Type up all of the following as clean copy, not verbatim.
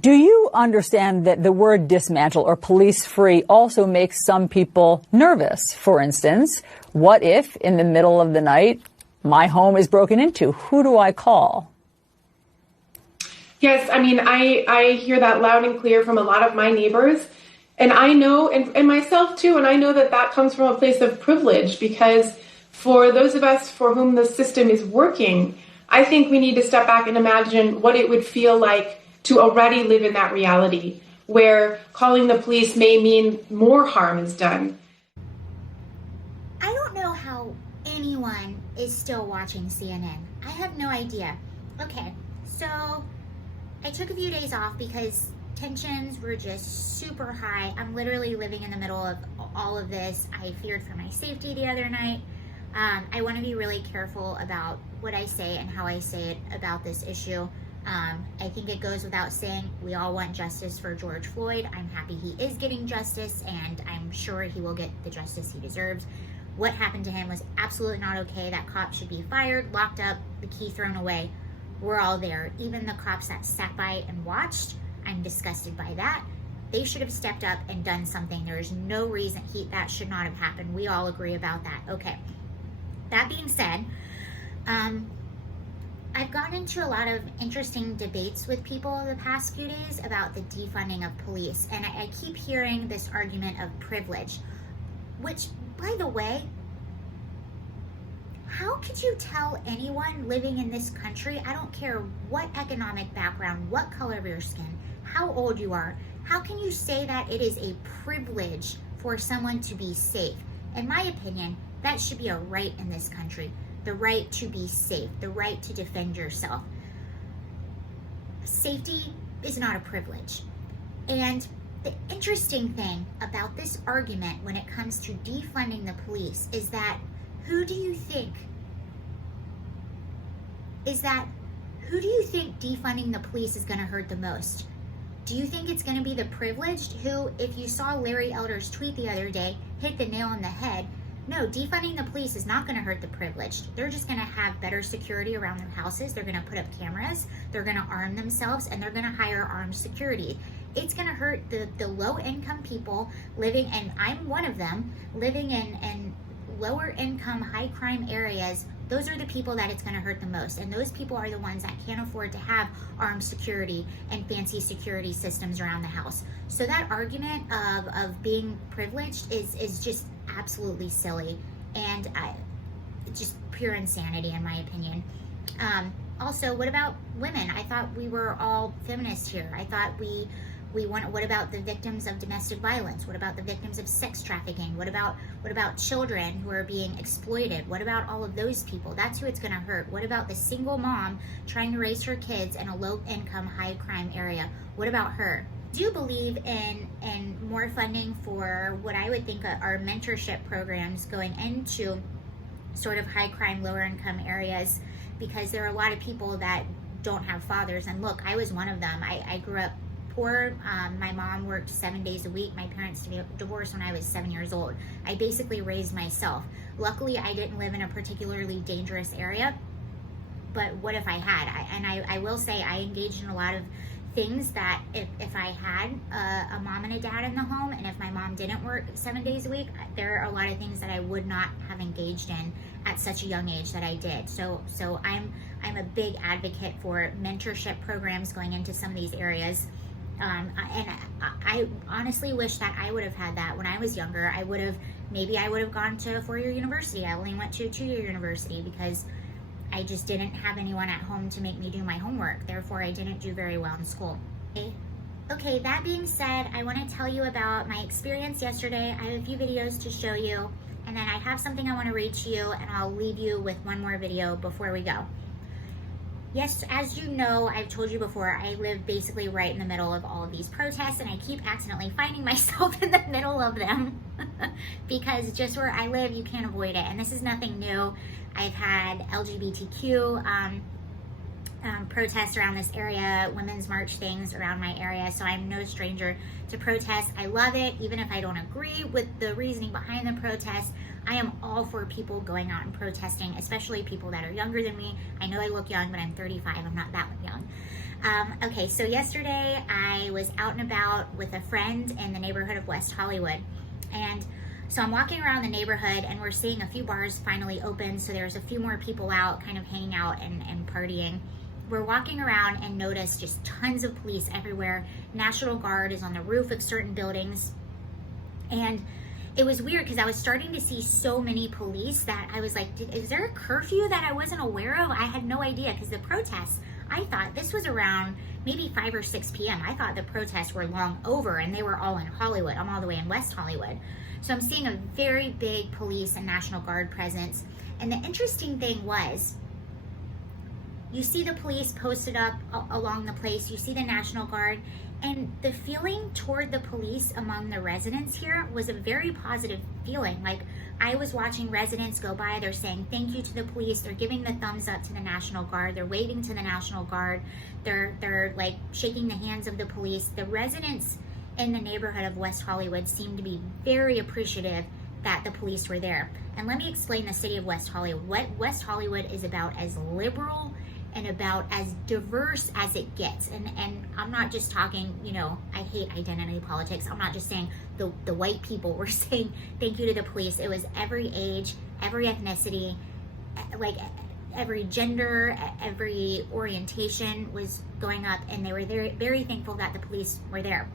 Do you understand that the word dismantle or police-free also makes some people nervous? For instance, what if in the middle of the night my home is broken into? Who do I call? Yes, I mean, I hear that loud and clear from a lot of my neighbors. And I know, and myself too, and I know that that comes from a place of privilege, because for those of us for whom the system is working, I think we need to step back and imagine what it would feel like to already live in that reality, where calling the police may mean more harm is done. I don't know how anyone is still watching CNN. I have no idea. Okay, so I took a few days off because tensions were just super high. I'm literally living in the middle of all of this. I feared for my safety the other night. I want to be really careful about what I say and how I say it about this issue. I think it goes without saying, we all want justice for George Floyd. I'm happy he is getting justice, and I'm sure he will get the justice he deserves. What happened to him was absolutely not okay. That cop should be fired, locked up, the key thrown away. We're all there. Even the cops that sat by and watched, I'm disgusted by that. They should have stepped up and done something. There is no reason that should not have happened. We all agree about that. Okay. That being said, I've gotten into a lot of interesting debates with people the past few days about the defunding of police, and I keep hearing this argument of privilege, which, by the way, how could you tell anyone living in this country, I don't care what economic background, what color of your skin, how old you are, how can you say that it is a privilege for someone to be safe? In my opinion, that should be a right in this country. The right to be safe, the right to defend yourself. Safety is not a privilege. And the interesting thing about this argument when it comes to defunding the police is that who do you think defunding the police is going to hurt the most? Do you think it's going to be the privileged who, if you saw Larry Elder's tweet the other day, hit the nail on the head? No, defunding the police is not going to hurt the privileged. They're just going to have better security around their houses. They're going to put up cameras. They're going to arm themselves, and they're going to hire armed security. It's going to hurt the low-income people living, and I'm one of them, living in lower-income, high-crime areas. Those are the people that it's going to hurt the most, and those people are the ones that can't afford to have armed security and fancy security systems around the house. So that argument of being privileged is just absolutely silly, and just pure insanity in my opinion. Also, what about women? I thought we were all feminists here. I thought we want. What about the victims of domestic violence? What about the victims of sex trafficking? What about children who are being exploited? What about all of those people? That's who it's going to hurt. What about the single mom trying to raise her kids in a low-income, high-crime area? What about her? I do believe in more funding for what I would think are mentorship programs going into sort of high-crime, lower-income areas, because there are a lot of people that don't have fathers. And look, I was one of them. I grew up poor. My mom worked 7 days a week. My parents divorced when I was 7 years old. I basically raised myself. Luckily, I didn't live in a particularly dangerous area, but what if I had? I will say I engaged in a lot of things that if I had a mom and a dad in the home, and if my mom didn't work 7 days a week, there are a lot of things that I would not have engaged in at such a young age that I did. So I'm a big advocate for mentorship programs going into some of these areas. And I honestly wish that I would have had that when I was younger. Maybe I would have gone to a 4-year university. I only went to a 2-year university because I just didn't have anyone at home to make me do my homework. Therefore, I didn't do very well in school. Okay, that being said, I want to tell you about my experience yesterday. I have a few videos to show you, and then I have something I want to read to you, and I'll leave you with one more video before we go. Yes, as you know, I've told you before, I live basically right in the middle of all of these protests, and I keep accidentally finding myself in the middle of them because just where I live, you can't avoid it. And this is nothing new. I've had LGBTQ protests around this area, women's march things around my area, so I'm no stranger to protests. I love it, even if I don't agree with the reasoning behind the protest. I am all for people going out and protesting, especially people that are younger than me. I know I look young, but I'm 35. I'm not that young. Okay, so yesterday I was out and about with a friend in the neighborhood of West Hollywood. And so I'm walking around the neighborhood and we're seeing a few bars finally open. So there's a few more people out kind of hanging out and partying. We're walking around and notice just tons of police everywhere. National Guard is on the roof of certain buildings. And it was weird because I was starting to see so many police that I was like, is there a curfew that I wasn't aware of? I had no idea because the protests, I thought this was around maybe 5 or 6 p.m. I thought the protests were long over and they were all in Hollywood. I'm all the way in West Hollywood. So I'm seeing a very big police and National Guard presence. And the interesting thing was, you see the police posted up along the place, you see the National Guard, and the feeling toward the police among the residents here was a very positive feeling. Like, I was watching residents go by, they're saying thank you to the police, they're giving the thumbs up to the National Guard, they're waving to the National Guard, they're like shaking the hands of the police. The residents in the neighborhood of West Hollywood seemed to be very appreciative that the police were there. And let me explain the city of West Hollywood. What West Hollywood is about as liberal and about as diverse as it gets. And I'm not just talking, you know, I hate identity politics. I'm not just saying the white people were saying thank you to the police. It was every age, every ethnicity, like every gender, every orientation was going up, and they were very, very thankful that the police were there.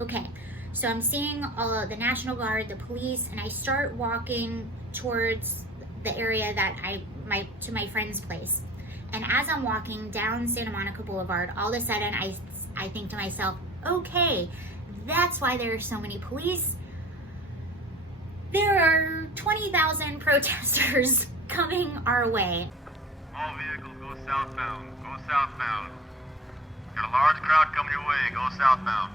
Okay, so I'm seeing all of the National Guard, the police, and I start walking towards the area that to my friend's place. And as I'm walking down Santa Monica Boulevard, all of a sudden I think to myself, okay, that's why there are so many police. There are 20,000 protesters coming our way. All vehicles go southbound. Go southbound. Got a large crowd coming your way. Go southbound.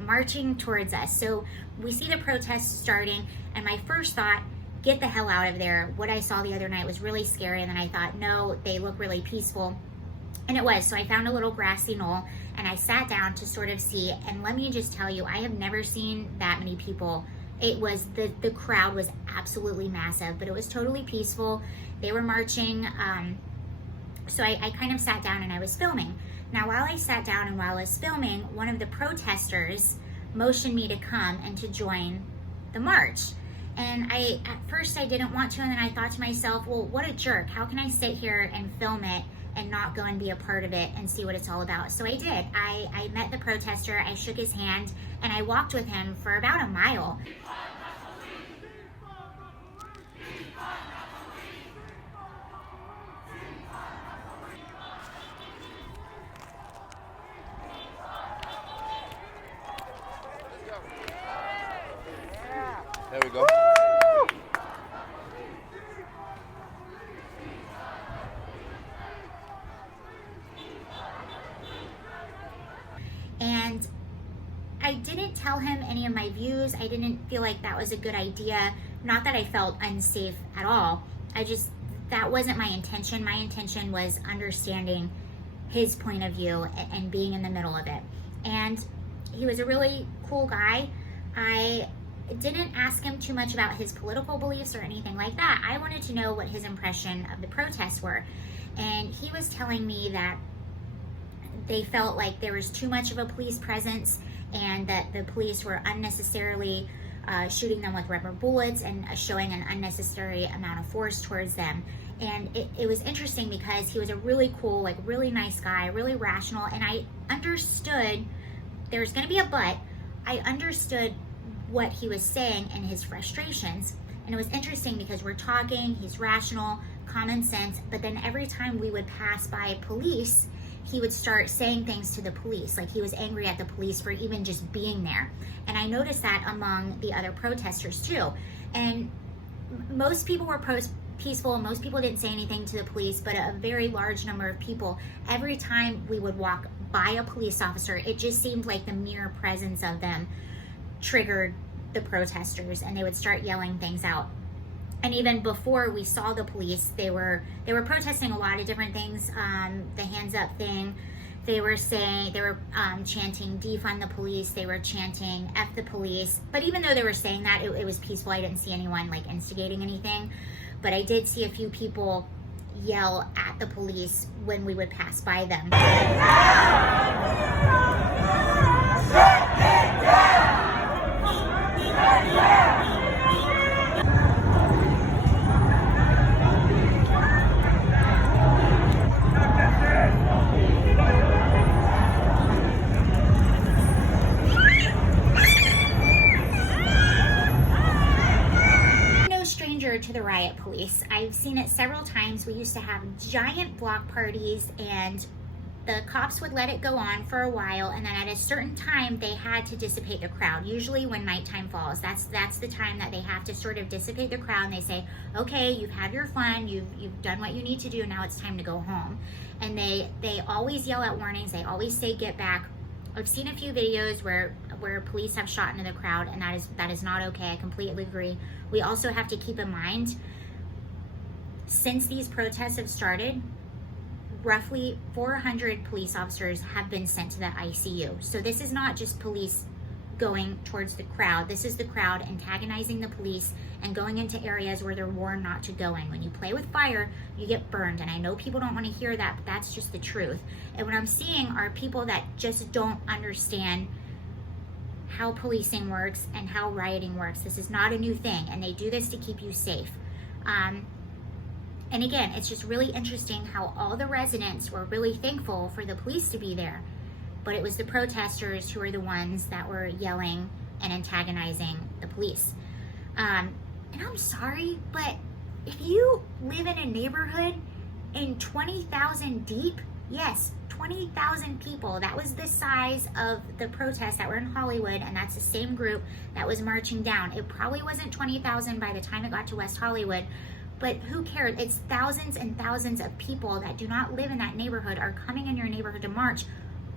Marching towards us. So we see the protests starting, and my first thought, get the hell out of there. What I saw the other night was really scary, and then I thought, no, they look really peaceful. And it was. So I found a little grassy knoll and I sat down to sort of see, and let me just tell you, I have never seen that many people. It was, the crowd was absolutely massive, but it was totally peaceful. They were marching. So I kind of sat down and I was filming. Now, while I sat down and while I was filming, one of the protesters motioned me to come and to join the march. And at first I didn't want to, and then I thought to myself, well, what a jerk. How can I sit here and film it and not go and be a part of it and see what it's all about? So I did. I met the protester, I shook his hand, and I walked with him for about a mile. There we go. And I didn't tell him any of my views. I didn't feel like that was a good idea. Not that I felt unsafe at all. That wasn't my intention. My intention was understanding his point of view and being in the middle of it. And he was a really cool guy. I didn't ask him too much about his political beliefs or anything like that. I wanted to know what his impression of the protests were. And he was telling me that they felt like there was too much of a police presence and that the police were unnecessarily shooting them with rubber bullets and showing an unnecessary amount of force towards them. And it was interesting because he was a really cool, like really nice guy, really rational, and I understood, there's gonna be a but, I understood what he was saying and his frustrations. And it was interesting because we're talking, he's rational, common sense, but then every time we would pass by police, he would start saying things to the police, like he was angry at the police for even just being there. And I noticed that among the other protesters too. And most people were peaceful, most people didn't say anything to the police, but a very large number of people, every time we would walk by a police officer, it just seemed like the mere presence of them triggered the protesters, and they would start yelling things out. And even before we saw the police, they were protesting a lot of different things. The hands up thing, they were chanting defund the police, they were chanting F the police. But even though they were saying that, it was peaceful. I didn't see anyone like instigating anything, but I did see a few people yell at the police when we would pass by them. To the riot police. I've seen it several times. We used to have giant block parties and the cops would let it go on for a while, and then at a certain time they had to dissipate the crowd. Usually when nighttime falls, that's the time that they have to sort of dissipate the crowd, and they say, okay, you've had your fun, you've done what you need to do, now it's time to go home. And they always yell out warnings, they always say get back. I've seen a few videos where police have shot into the crowd, and that is not okay. I completely agree. We also have to keep in mind, since these protests have started, roughly 400 police officers have been sent to the ICU. So this is not just police going towards the crowd. This is the crowd antagonizing the police and going into areas where they're warned not to go in. When you play with fire, you get burned. And I know people don't want to hear that, but that's just the truth. And what I'm seeing are people that just don't understand how policing works and how rioting works. This is not a new thing, and they do this to keep you safe. And again, it's just really interesting how all the residents were really thankful for the police to be there, but it was the protesters who were the ones that were yelling and antagonizing the police. And I'm sorry, but if you live in a neighborhood in 20,000 deep, yes, 20,000 people, that was the size of the protests that were in Hollywood, and that's the same group that was marching down. It probably wasn't 20,000 by the time it got to West Hollywood, but who cares? It's thousands and thousands of people that do not live in that neighborhood are coming in your neighborhood to march.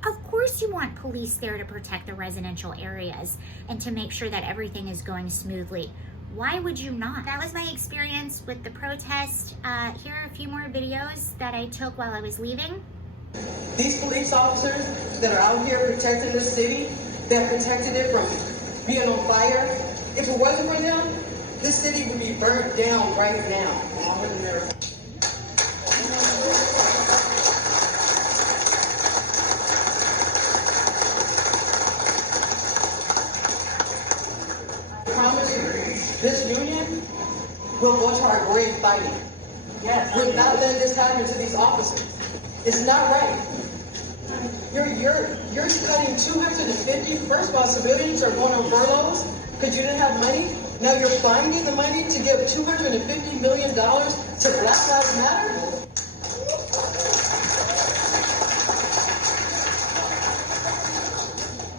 Of course you want police there to protect the residential areas and to make sure that everything is going smoothly. Why would you not? That was my experience with the protest. Here are a few more videos that I took while I was leaving. These police officers that are out here protecting this city, that protected it from being on fire, if it wasn't for them, this city would be burnt down right now. I promise you, this union will go to our grave fighting. Yes. We're not letting this happen to these officers. It's not right. You're cutting 250. First of all, civilians are going on furloughs because you didn't have money. Now you're finding the money to give $250 million to Black Lives Matter.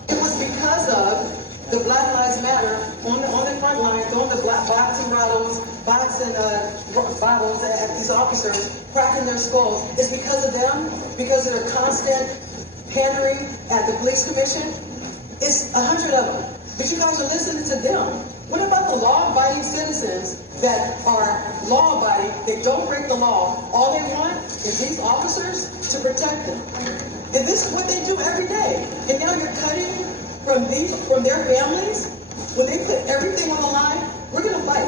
It was because of the Black Lives Matter on the front line, throwing the black box and bottles at these officers, cracking their skulls. It's because of them, because of their constant pandering at the police commission. It's 100 of them. But you guys are listening to them. What about the law-abiding citizens that are law-abiding, they don't break the law? All they want is these officers to protect them. And this is what they do every day. And now you're cutting from their families. When they put everything on the line, we're going to fight.